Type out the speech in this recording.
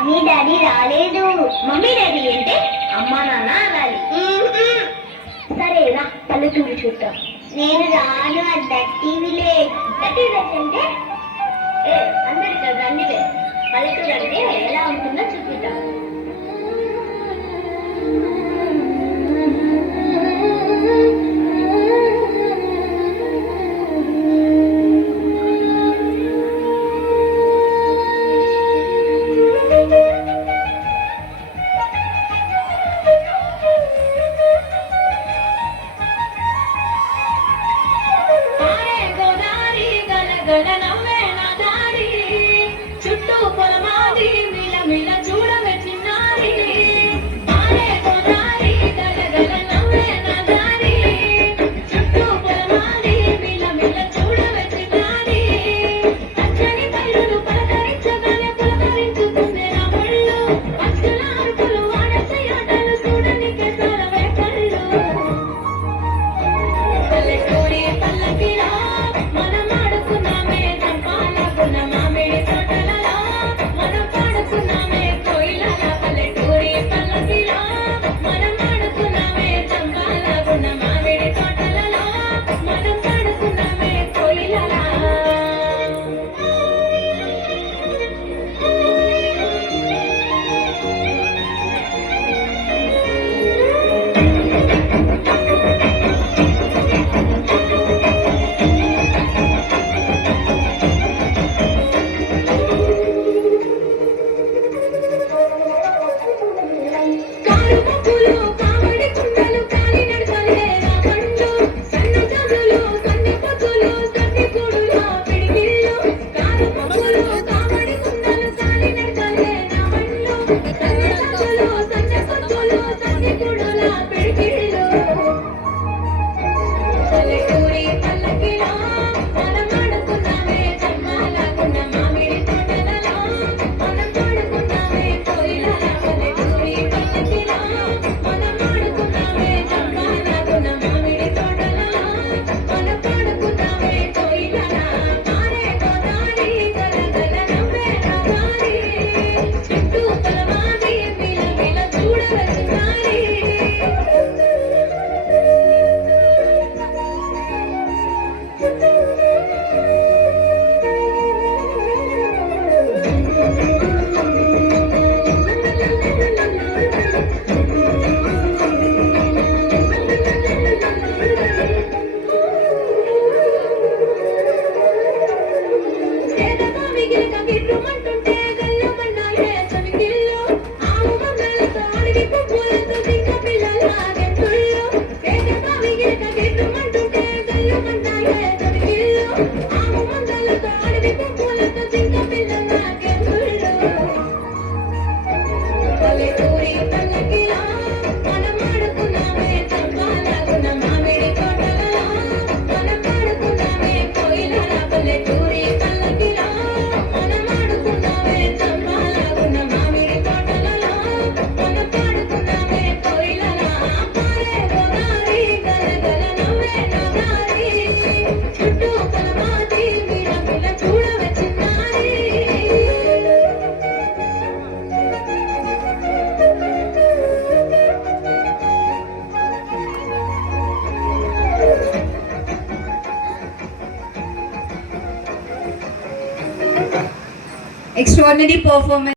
Mummy daddy రాలేదు. Mummy daddy అంటే అమ్మా నాన్న అనాలి. సరే రా పల్లెటూరు చూద్దాం. నేను రాను. దట్టి విలేజ్. దట్టి విలేజ్ అంటే అందరి కదా అన్నివే. పల్లెటూరు అంటే ఎలా ఉంటుందో చూపిద్దాం. చుట్టూ పొలమాది మిల మిల చూడవే చిన్నారి. గోదారి గలగల నవ్వే నా దారి. చుట్టూ పొలమాది మిల మిల చూడవే చిన్నారి. పచ్చని పైరులు పలకరించగానే పులకరించుకుందే నా ఒళ్ళు. పక్షుల అరుపులు ఆడసే ఆటలు చూడనికే సారవే కళ్ళు. పల్లెటూరి పల్లకిలా మనం ఆడుకున్నామే చంపాలకున్న మామిడి తోటలలో. మనం పాడుకున్నామే కోయిలల. పల్లెటూరి పల్లకిలా మనం ఆడుకున్నామే చంపాలకున్న మామిడి తోటలలో. మనం పాడుకున్నామే కోయిలల. కారుమబ్బులు కావడి కుండలు కాలి నడకలే నా బండ్లు. సన్న జాజులు సన్ని పొద్దులు సన్ని గూడుల పిడికిళ్ళు. కారుమబ్బులు కావడి కుండలు కాలి నడకలే నా బండ్లు. సన్న జాజులు సన్ని పొద్దులు సన్ని గూడుల పిడికిళ్ళు. పల్లెటూరి పల్లకిలా మనం ఆడుకున్నామే చంపాలకున్న మామిడి తోటలలో. మనం పాడుకున్నామే కోయిలల. పల్లెటూరి పల్లకిలా మనం ఆడుకున్నామే చంపాలకున్న మామిడి తోటలలో. మనం పాడుకున్నామే కోయిలల. గోదారి గలగల నవ్వే నా దారి. చుట్టూ పొలమాది మిల మిల చూడవే చిన్నారి. గిర్రుమంటుంటే గల్లమన్నాయే చమికిళ్ళు. ఆవు మందలతో అడవి పువ్వులతో జింక పిల్లల గెంతుళ్ళు. గిర్రుమంటుంటే గల్లమన్నాయే చమికిళ్ళు. ఆవు మందలతో అడవి పువ్వులతో జింక పిల్లల గెంతుళ్ళు. పల్లెటూరి పల్లకిలా మనం ఆడుకున్నామే చంపాలకున్న మామిడి తోటలలో. మనం పాడుకున్నామే కోయిలల. పల్లెటూరి పల్లకిలా మనం ఆడుకున్నామే చంపాలకున్న మామిడి తోటలలో. మనం పాడుకున్నామే కోయిలల. గోదారి గలగల నవ్వే నా దారి. చుట్టూ పొలమాది మిల మిల చూడవే చిన్నారి. Extraordinary performance.